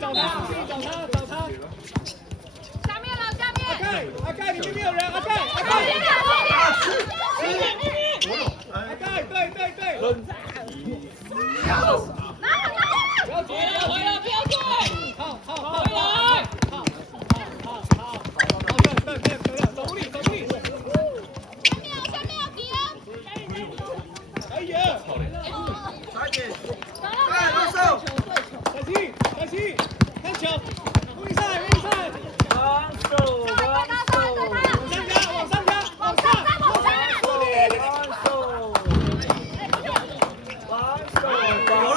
找他，找他。下面了，下面。阿盖，里面没有人，阿盖。后面。阿盖，对。不要追，回来，不要追。好，回来。对，走力。下面要敌人。哎呀！快点！来，动手！开心，看球，注意赛。防守！往上加！往上！有了！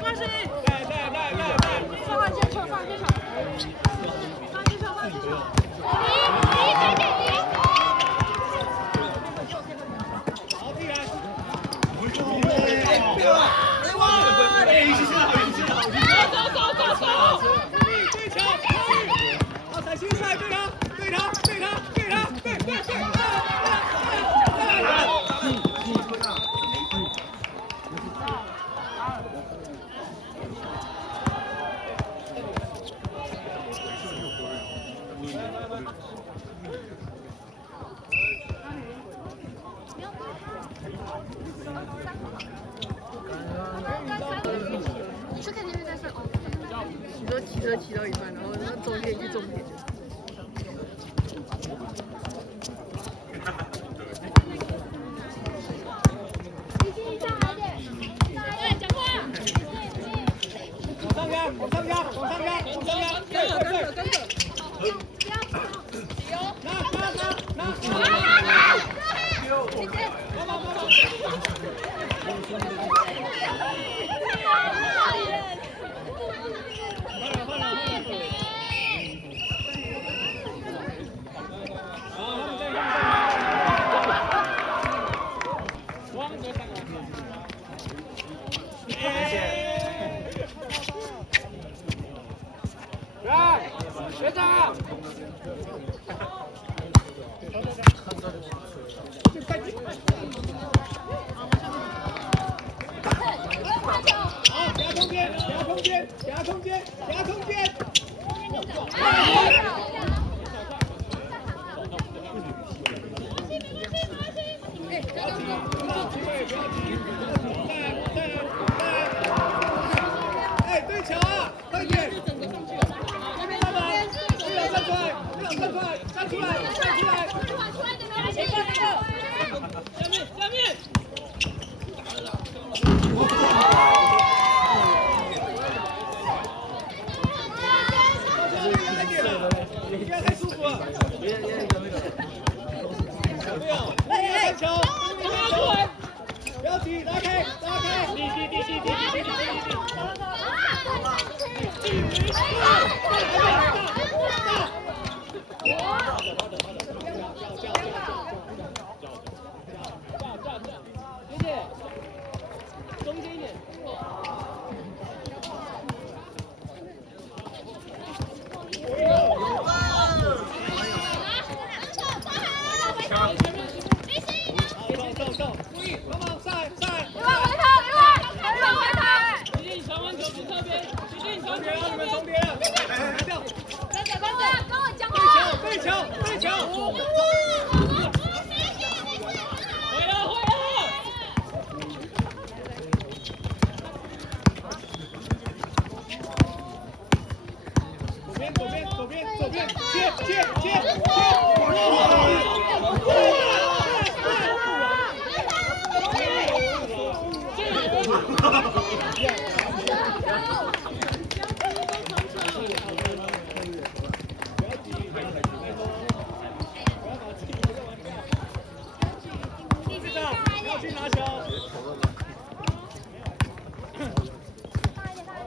关系。放接球。好，进来。走！对球！好，踩心赛，对他！你去 KTV 在睡哦。你说骑车骑到一半，然后那终点去终点。往上加！对！学长！好，给他空间！哎，对球啊！快点！站出来！下面！应该太舒服了。来球！不要急，拉开！中间一点。走！注意，帮忙赛！回他！你传完球去侧边，你传别了，你们从别了，拿掉！跟我讲话！对球！回了！左边，接！要去拿球。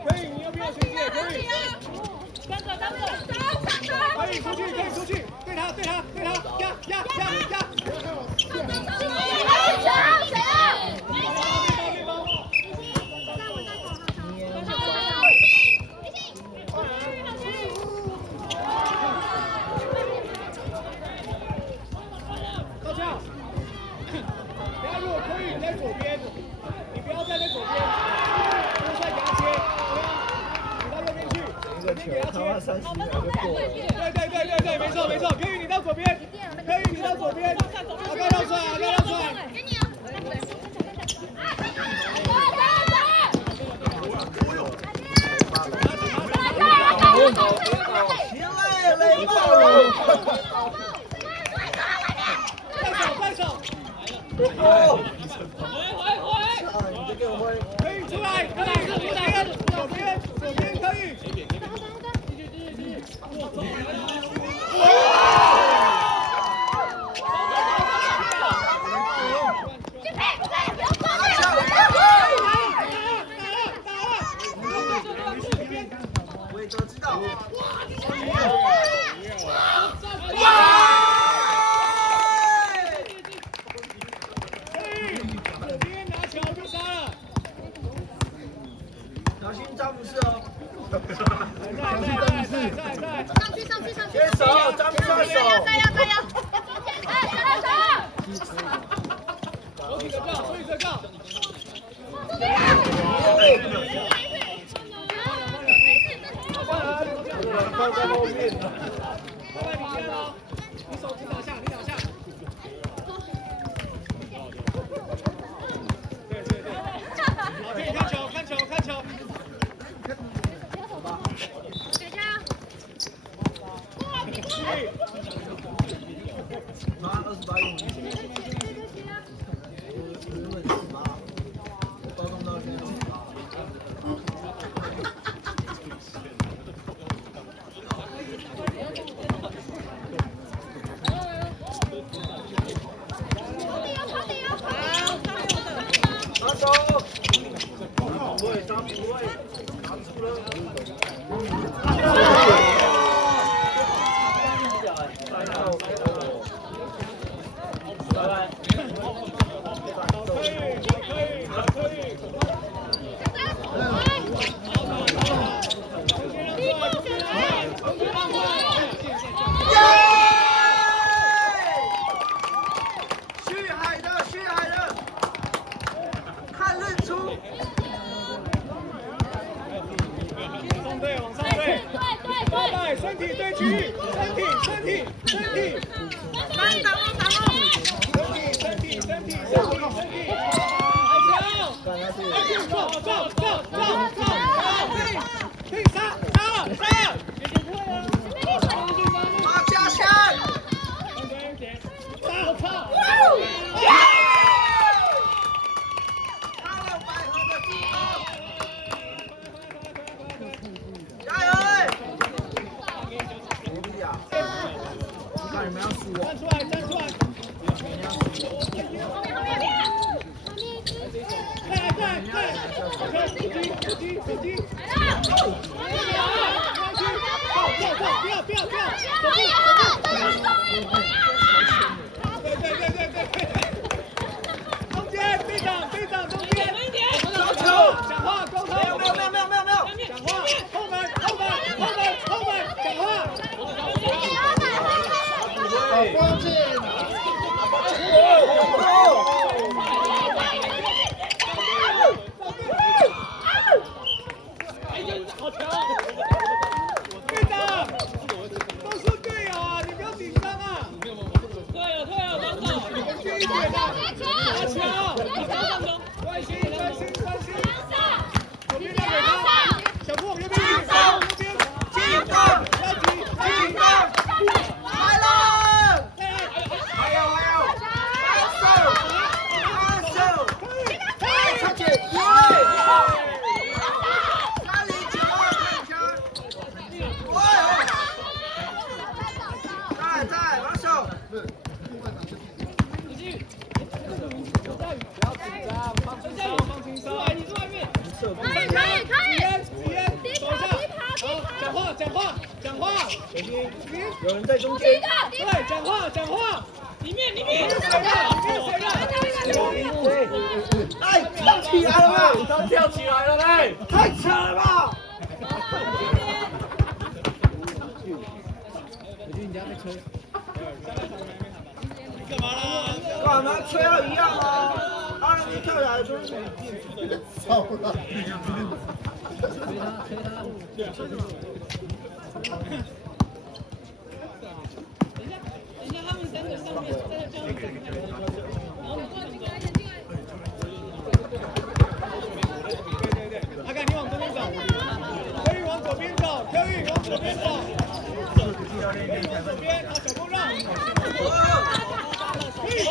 可以，你要不要学姐？可以。跟着。可以出去，对他，压！一点要他妈切。 30秒就过了。对，没错没错，可以你到左边，可以你到左边，阿盖绕出来，阿盖绕出来。行嘞，雷爆了！快手，哦，你这个会。可以出来，左边可以。伟德知道。左边拿球就杀了。小心詹姆斯哦。在。接手，詹姆斯手。手举着告。放在后面。老板，你先哦，你手指打下。对。好，可以看球。拿28用。原本18，我高中到现在打手，不会，打不会，打住了。旭海的，看日出。往上对，后摆身体对区域，身体，身体，可以杀了，马家山，我操！大浪百合的地方，加油！努力啊！看你们要输哦。站出来！手机！不要！对！中间队长中间，球！讲话沟通。没有！讲话，后门，讲话。好关键！好强！队长，都是队友啊，你不要紧张啊。退了，防守，低一点的，拿球，关心。左边让给他，小布右边去，进攻，来了！还有，防守，差点一位。哪里球啊？看球！在，防守。放轻松，你在外面。手下，好，讲话，有人在中间。对，讲话，里面，哎，跳起来了吧？他跳起来了嘞！太扯了吧！干嘛吹到一样啊？阿仁你跳下来就是操了。阿凯，你往这边走，可以往左边走，可以往左边走，可以往左边，把小波让。可以。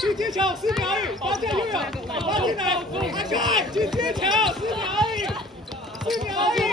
去接球，4秒而已，发箭又有，发进来，阿凯去接球，4秒而已，4秒而已。